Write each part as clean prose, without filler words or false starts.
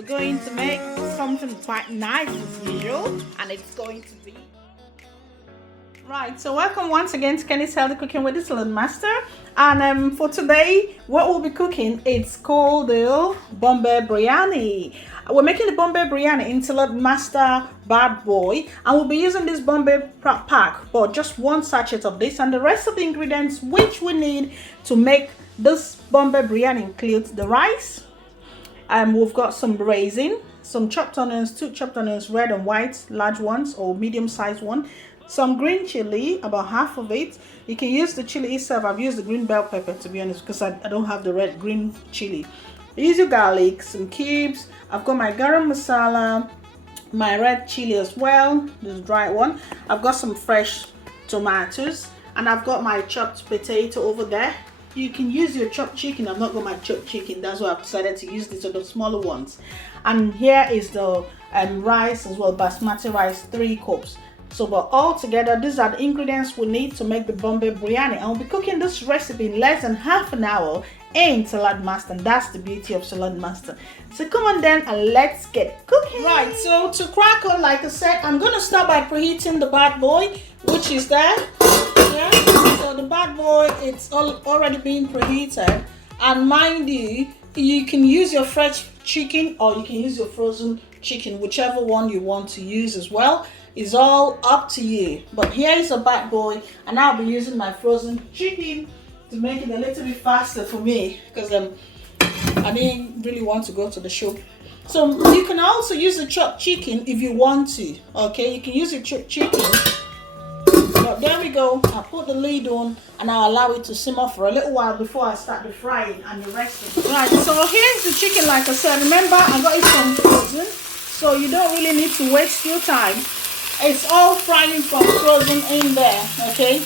We're going to make something quite nice as usual, and it's going to be right. So welcome once again to Kenny's Healthy Cooking with the Saladmaster. And for today, what we'll be cooking, it's called the Bombay Biryani. We're making the Bombay Biryani in Saladmaster Bad Boy, and we'll be using this Bombay pack, but just one sachet of this, and the rest of the ingredients which we need to make this Bombay Biryani includes the rice. We've got some raisin, some chopped onions, 2 chopped onions, red and white, large ones or medium-sized one, some green chili, about half of it. You can use the chili itself. I've used the green bell pepper, to be honest, because I don't have the red green chili. Use your garlic, some cubes. I've got my garam masala, my red chili as well, this dry one. I've got some fresh tomatoes, and I've got my chopped potato over there. You can use your chopped chicken. I've not got my chopped chicken, that's why I've decided to use these are the smaller ones. And here is the rice as well, basmati rice, 3 cups. So but all together, these are the ingredients we need to make the Bombay Biryani, and we'll be cooking this recipe in less than half an hour in Saladmaster, and that's the beauty of Saladmaster. So come on then, and let's get cooking. Right, so to crack on, like I said, I'm going to start by preheating the bad boy, which is there. Yeah, so the bad boy, it's already been preheated, and mind you, you can use your fresh chicken or you can use your frozen chicken, whichever one you want to use as well. It's all up to you. But here is a bad boy, and I'll be using my frozen chicken to make it a little bit faster for me, because I didn't really want to go to the shop. So you can also use the chopped chicken if you want to. Okay, you can use the chopped chicken. But there we go. I put the lid on and I'll allow it to simmer for a little while before I start the frying and the rest of it. Right, so here's the chicken. Like I said, remember I got it from frozen, so you don't really need to waste your time. It's all frying from frozen in there. Okay,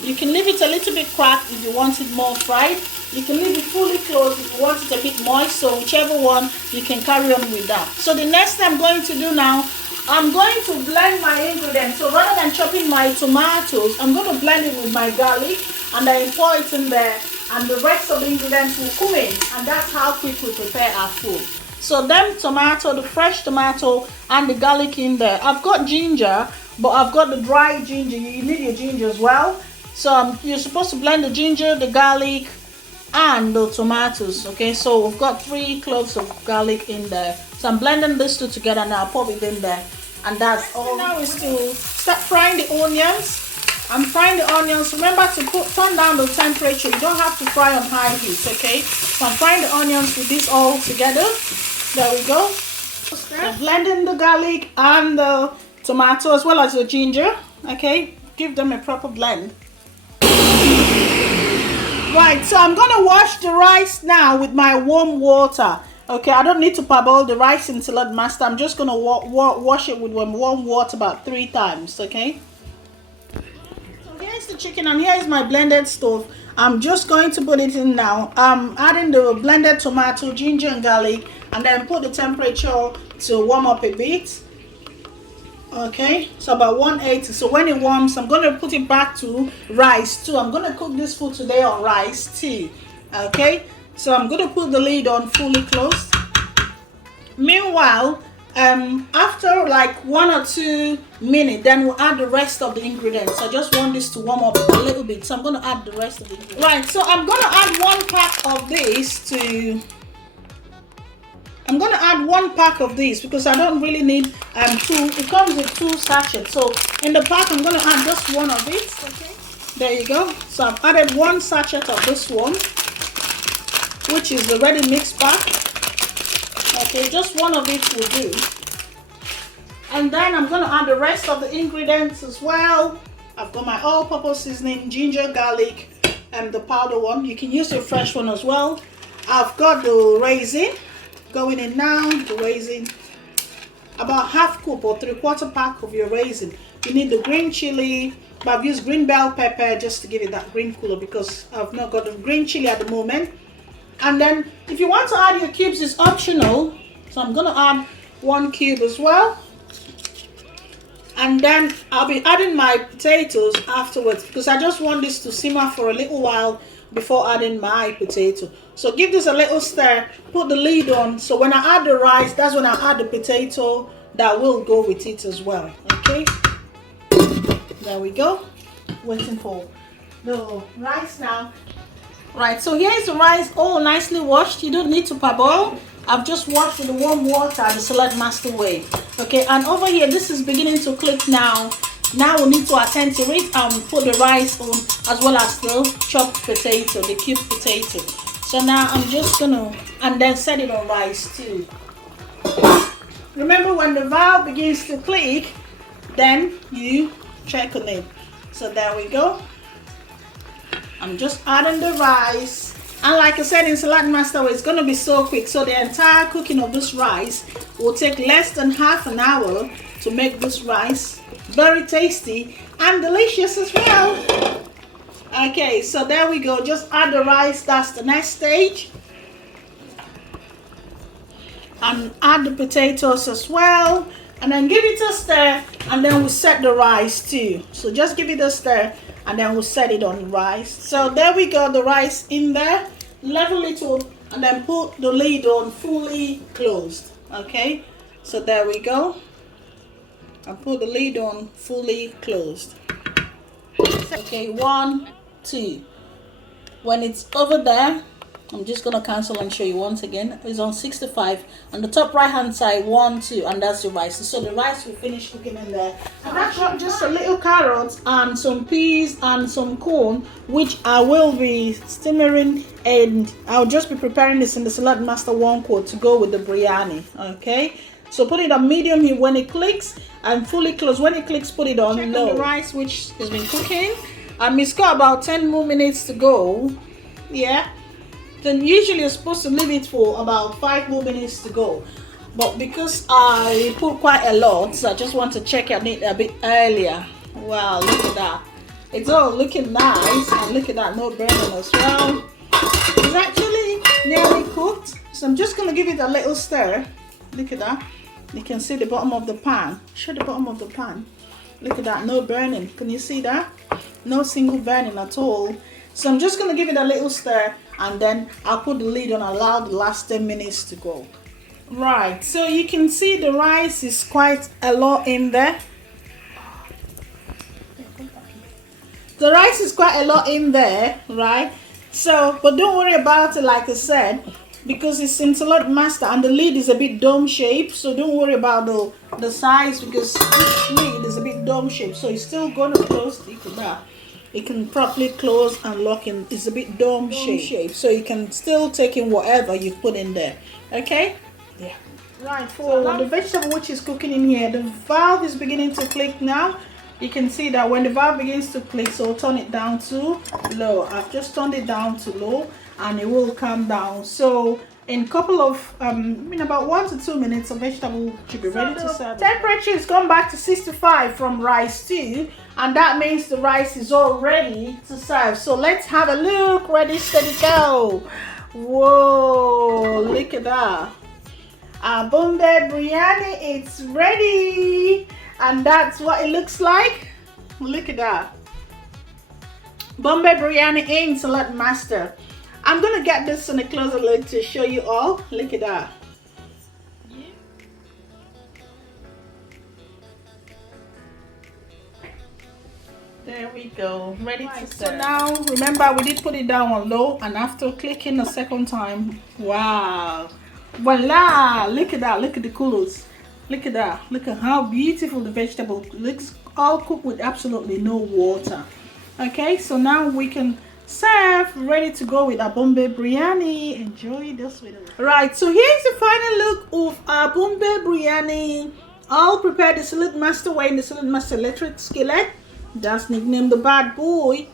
you can leave it a little bit cracked if you want it more fried. You can leave it fully closed if you want it a bit moist. So whichever one, you can carry on with that. So the next thing I'm going to do now, I'm going to blend my ingredients. So rather than chopping my tomatoes, I'm going to blend it with my garlic, and then pour it in there, and the rest of the ingredients will come in, and that's how quick we prepare our food. So them tomato, the fresh tomato and the garlic in there. I've got ginger, but I've got the dry ginger. You need your ginger as well. So you're supposed to blend the ginger, the garlic, and the tomatoes. Okay, so we've got 3 cloves of garlic in there. So I'm blending these 2 together now, pop it in there, and that's all. Now is to start frying the onions. I'm frying the onions. Remember to turn down the temperature. You don't have to fry on high heat. Okay, so I'm frying the onions with this all together. There we go. So blending the garlic and the tomato as well as the ginger. Okay, give them a proper blend. Right, so I'm gonna wash the rice now with my warm water. Okay, I don't need to parboil the rice in Saladmaster. I'm just gonna wash it with warm water about 3 times. Okay, so here's the chicken, and here is my blended stuff. I'm just going to put it in now. I'm adding the blended tomato, ginger and garlic, and then put the temperature to warm up a bit. Okay, so about 180. So when it warms, I'm going to put it back to rice too. I'm going to cook this food today on rice too. Okay, so I'm going to put the lid on fully closed. Meanwhile, after like 1 or 2 minutes, then we'll add the rest of the ingredients. I just want this to warm up a little bit, so I'm going to add the rest of the ingredients. Right, so I'm going to add 1 pack of this to I'm going to add 1 pack of this because I don't really need 2. It comes with 2 sachets. So in the pack, I'm going to add just 1 of it. Okay, there you go. So I've added 1 sachet of this one, which is the ready mix pack. Okay, just 1 of it will do. And then I'm going to add the rest of the ingredients as well. I've got my all-purpose seasoning, ginger, garlic, and the powder one. You can use your fresh one as well. I've got the raisin going in now. The raisin, about half cup or 3/4 pack of your raisin. You need the green chili, but I've used green bell pepper just to give it that green color because I've not got the green chili at the moment. And then if you want to add your cubes, it's optional, so I'm gonna add 1 cube as well. And then I'll be adding my potatoes afterwards because I just want this to simmer for a little while before adding my potato. So give this a little stir, put the lid on, so when I add the rice, that's when I add the potato that will go with it as well. Okay, there we go. Waiting for the rice now. Right, so here's the rice all nicely washed. You don't need to parboil. I've just washed with the warm water the Saladmaster way. Okay, and over here this is beginning to click now. Now we need to attend to it and put the rice on, as well as the chopped potato, the cubed potato. So now I'm just gonna, and then set it on rice too. Remember, when the valve begins to click, then you check on it. So there we go. I'm just adding the rice, and like I said in Saladmaster, it's gonna be so quick. So the entire cooking of this rice will take less than half an hour to make this rice very tasty and delicious as well. Okay, so there we go. Just add the rice. That's the next stage. And add the potatoes as well, and then give it a stir, and then we'll set the rice too. So just give it a stir, and then we'll set it on rice. So there we go, the rice in there, level it up, and then put the lid on fully closed. Okay, so there we go. I put the lid on fully closed. Okay, 1, 2. When it's over there, I'm just gonna cancel and show you once again. It's on 65 on the top right hand side. 1, 2, and that's the rice. So the rice will finish cooking in there. And I got just a little carrots and some peas and some corn, which I will be simmering, and I'll just be preparing this in the Saladmaster 1 quart to go with the biryani. Okay, so put it on medium heat when it clicks, and fully close. When it clicks, put it on low. On the rice, which has been cooking, it's got about 10 more minutes to go. Yeah. Then usually you're supposed to leave it for about 5 more minutes to go, but because I put quite a lot, so I just want to check on it a bit earlier. Wow, look at that. It's all looking nice, and look at that, no burning as well. It's actually nearly cooked, so I'm just going to give it a little stir. Look at that. You can see the bottom of the pan. Show the bottom of the pan. Look at that, no burning. Can you see that? No single burning at all. So I'm just going to give it a little stir, and then I'll put the lid on, allow the last 10 minutes to go. Right, so you can see the rice is quite a lot in there. The rice is quite a lot in there, right? So, but don't worry about it, like I said, because it's in Saladmaster and the lid is a bit dome shaped. So don't worry about the size, because this lid is a bit dome shaped. So it's still going to close. Look at that. It can properly close and lock in. It's a bit dome shape, so you can still take in whatever you put in there. Okay, yeah. Right, for the vegetable which is cooking in here, the valve is beginning to click now. You can see that when the valve begins to click, so turn it down to low. I've just turned it down to low, and it will come down. So in a couple of in about 1 to 2 minutes, the vegetable should be ready to serve. Temperature has gone back to 65 from rice too, and that means the rice is all ready to serve. So let's have a look. Ready, steady, go. Whoa, look at that. Our Bombay biryani, it's ready, and that's what it looks like. Look at that. Bombay biryani in Saladmaster. I'm gonna get this in a closer look to show you all. Look at that. There we go, ready to serve. So now remember, we did put it down on low, and after clicking a second time, wow, voila, look at that. Look at the colors. Look at that. Look at how beautiful the vegetable looks, all cooked with absolutely no water. Okay, so now we can serve, ready to go with our Bombay biryani. Enjoy this video. Right, so here's the final look of our Bombay biryani, all prepared the Saladmaster way in the Saladmaster electric skillet. That's nicknamed the bad boy.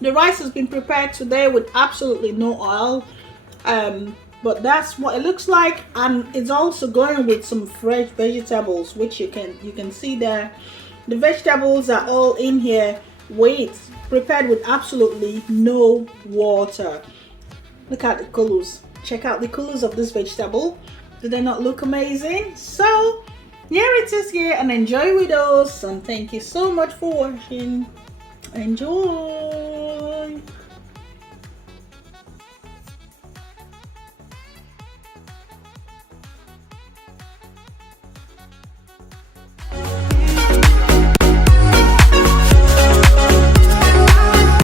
The rice has been prepared today with absolutely no oil, but that's what it looks like, and it's also going with some fresh vegetables, which you can see there. The vegetables are all in here with prepared with absolutely no water. Look at the colors. Check out the colors of this vegetable. Do they not look amazing? So here it is here, and enjoy with us, and thank you so much for watching. Enjoy.